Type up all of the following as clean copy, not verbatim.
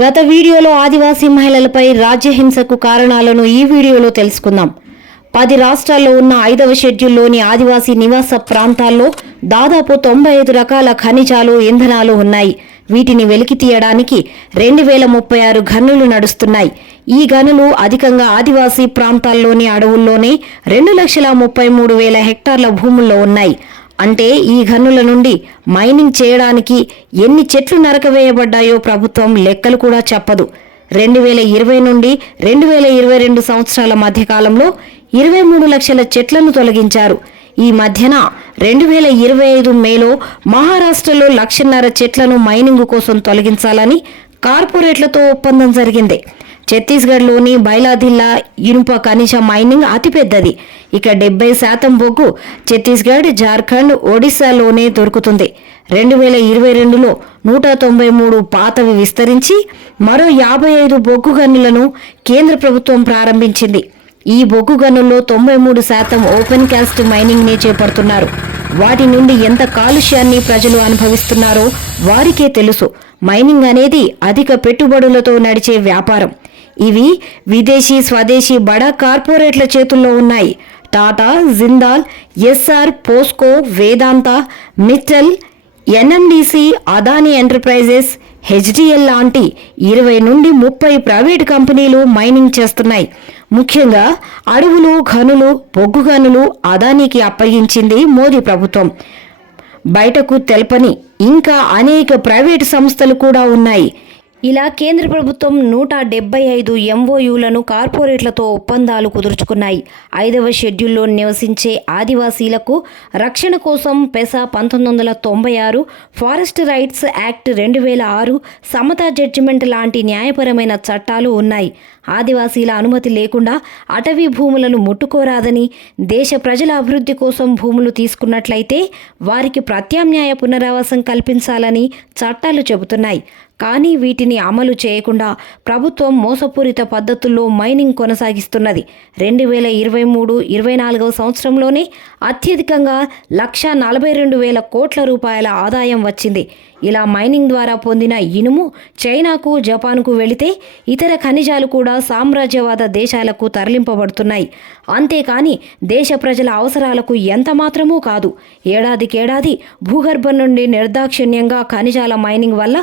గత వీడియోలో ఆదివాసీ మహిళలపై రాజ్యహింసకు కారణాలను ఈ వీడియోలో తెలుసుకుందాం. 10 రాష్ట్రాల్లో ఉన్న 5వ షెడ్యూల్లోని ఆదివాసీ నివాస ప్రాంతాల్లో దాదాపు 95 రకాల ఖనిజాలు, ఇంధనాలు ఉన్నాయి. వీటిని వెలికి తీయడానికి 2036 గనులు నడుస్తున్నాయి. ఈ గనులు అధికంగా ఆదివాసీ ప్రాంతాల్లోని అడవుల్లోనే 2,33,000 హెక్టార్ల భూముల్లో ఉన్నాయి. అంటే ఈ గనుల నుండి మైనింగ్ చేయడానికి ఎన్ని చెట్లు నరకవేయబడ్డాయో ప్రభుత్వం లెక్కలు కూడా చెప్పదు. 2020 నుండి 2022 సంవత్సరాల మధ్యకాలంలో 23 లక్షల చెట్లను తొలగించారు. ఈ మధ్యన 2025 మేలో మహారాష్ట్రలో 1.5 లక్షల చెట్లను మైనింగ్ కోసం తొలగించాలని కార్పొరేట్లతో ఒప్పందం జరిగింది. ఛత్తీస్గఢ్లోని బైలాదిల్లా ఇనుప ఖనిజ మైనింగ్ అతిపెద్దది. ఇక 70% బొగ్గు ఛత్తీస్గఢ్, జార్ఖండ్, ఒడిశాలోనే దొరుకుతుంది. 2022లో 193 పాతవి విస్తరించి మరో 55 బొగ్గు గనులను కేంద్ర ప్రభుత్వం ప్రారంభించింది. ఈ బొగ్గు గనుల్లో 93% ఓపెన్ కాస్ట్ మైనింగ్ ని చేపడుతున్నారు. వాటి నుండి ఎంత కాలుష్యాన్ని ప్రజలు అనుభవిస్తున్నారో వారికే తెలుసు. మైనింగ్ అనేది అధిక పెట్టుబడులతో నడిచే వ్యాపారం. ఇవి విదేశీ, స్వదేశీ బడా కార్పొరేట్ల చేతుల్లో ఉన్నాయి. Tata, Jindal, Essar, POSCO, Vedanta, Mittal, NMDC, Adani enterprises, HDL లాంటి 20 నుండి 30 ప్రైవేటు కంపెనీలు మైనింగ్ చేస్తున్నాయి. ముఖ్యంగా అడవులు, గనులు, బొగ్గు గనులు అదానీకి అప్పగించింది మోదీ ప్రభుత్వం. బయటకు తెల్పని ఇంకా అనేక ప్రైవేటు సంస్థలు కూడా ఉన్నాయి. ఇలా కేంద్ర ప్రభుత్వం 175 MOUలను కార్పొరేట్లతో ఒప్పందాలు కుదుర్చుకున్నాయి. 5వ షెడ్యూల్లో నివసించే ఆదివాసీలకు రక్షణ కోసం పెసా 1996, ఫారెస్ట్ రైట్స్ యాక్ట్ 2006, సమతా జడ్జిమెంట్ లాంటి న్యాయపరమైన చట్టాలు ఉన్నాయి. ఆదివాసీల అనుమతి లేకుండా అటవీ భూములను ముట్టుకోరాదని, దేశ ప్రజల అభివృద్ధి కోసం భూములు తీసుకున్నట్లయితే వారికి ప్రత్యామ్నాయ పునరావాసం కల్పించాలని చట్టాలు చెబుతున్నాయి. కానీ వీటిని అమలు చేయకుండా ప్రభుత్వం మోసపూరిత పద్ధతుల్లో మైనింగ్ కొనసాగిస్తున్నది. 2023-24 సంవత్సరంలోనే అత్యధికంగా 1,42,000 కోట్ల రూపాయల ఆదాయం వచ్చింది. ఇలా మైనింగ్ ద్వారా పొందిన ఇనుము చైనాకు, జపాన్కు వెళితే ఇతర ఖనిజాలు కూడా సామ్రాజ్యవాద దేశాలకు తరలింపబడుతున్నాయి. అంతేకాని దేశ ప్రజల అవసరాలకు ఎంత మాత్రమూ కాదు. ఏడాదికేడాది భూగర్భం నుండి నిర్దాక్షిణ్యంగా ఖనిజాల మైనింగ్ వల్ల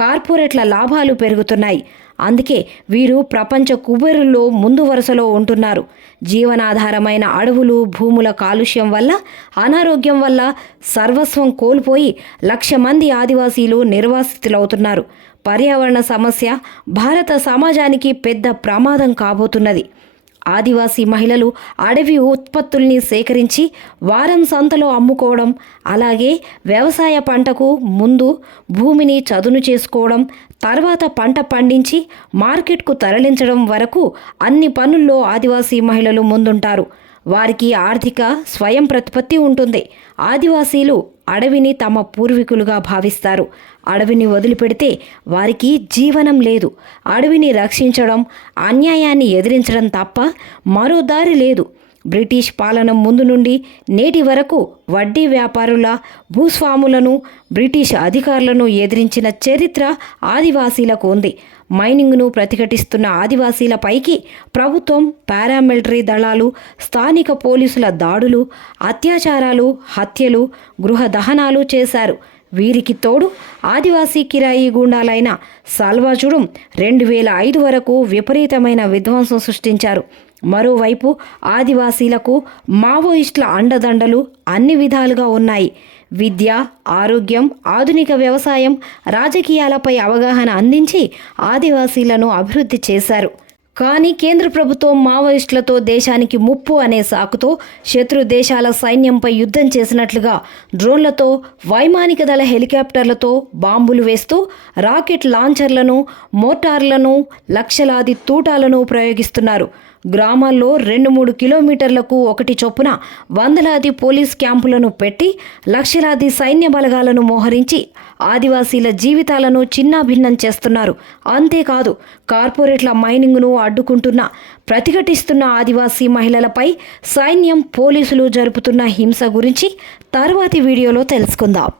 కార్పొరేట్ల లాభాలు పెరుగుతున్నాయి. అందుకే వీరు ప్రపంచ కుబేరుల్లో ముందు వరుసలో ఉంటున్నారు. జీవనాధారమైన అడవులు, భూముల కాలుష్యం వల్ల, అనారోగ్యం వల్ల సర్వస్వం కోల్పోయి 1,00,000 మంది ఆదివాసీలు నిర్వాసితులవుతున్నారు. పర్యావరణ సమస్య భారత సమాజానికి పెద్ద ప్రమాదం కాబోతున్నది. ఆదివాసీ మహిళలు అడవి ఉత్పత్తుల్ని సేకరించి వారం సంతలో అమ్ముకోవడం, అలాగే వ్యవసాయ పంటకు ముందు భూమిని చదును చేసుకోవడం, తర్వాత పంట పండించి మార్కెట్కు తరలించడం వరకు అన్ని పనుల్లో ఆదివాసీ మహిళలు ముందుంటారు. వారికి ఆర్థిక స్వయం ప్రతిపత్తి ఉంటుంది. ఆదివాసీలు అడవిని తమ పూర్వీకులుగా భావిస్తారు. అడవిని వదిలిపెడితే వారికి జీవనం లేదు. అడవిని రక్షించడం, అన్యాయాన్ని ఎదిరించడం తప్ప మరో దారి లేదు. బ్రిటిష్ పాలన ముందు నుండి నేటి వరకు వడ్డీ వ్యాపారుల, భూస్వాములను, బ్రిటిష్ అధికారులను ఎదిరించిన చరిత్ర ఆదివాసీలకు ఉంది. మైనింగ్ను ప్రతిఘటిస్తున్న ఆదివాసీలపైకి ప్రభుత్వం, పారామిలిటరీ దళాలు, స్థానిక పోలీసుల దాడులు, అత్యాచారాలు, హత్యలు, గృహ దహనాలు చేశారు. వీరికి తోడు ఆదివాసీ కిరాయి గూండాలైన సాల్వాజుడుం 2005 వరకు విపరీతమైన విధ్వంసం సృష్టించారు. మరోవైపు ఆదివాసీలకు మావోయిస్టుల అండదండలు అన్ని విధాలుగా ఉన్నాయి. విద్య, ఆరోగ్యం, ఆధునిక వ్యవసాయం, రాజకీయాలపై అవగాహన అందించి ఆదివాసీలను అభివృద్ధి చేశారు. కానీ కేంద్ర ప్రభుత్వం మావోయిస్టులతో దేశానికి ముప్పు అనే సాకుతో శత్రు దేశాల సైన్యంపై యుద్ధం చేసినట్లుగా డ్రోన్లతో, వైమానిక దళ హెలికాప్టర్లతో బాంబులు వేస్తూ రాకెట్ లాంచర్లను, మోటార్లను, లక్షలాది తూటాలను ప్రయోగిస్తున్నారు. గ్రామాల్లో 2-3 కిలోమీటర్లకు ఒకటి చొప్పున వందలాది పోలీస్ క్యాంపులను పెట్టి లక్షలాది సైన్య బలగాలను మోహరించి ఆదివాసీల జీవితాలను చిన్నాభిన్నం చేస్తున్నారు. అంతేకాదు కార్పొరేట్ల మైనింగ్ను అడ్డుకుంటున్న, ప్రతిఘటిస్తున్న ఆదివాసీ మహిళలపై సైన్యం, పోలీసులు జరుపుతున్న హింస గురించి తర్వాతి వీడియోలో తెలుసుకుందాం.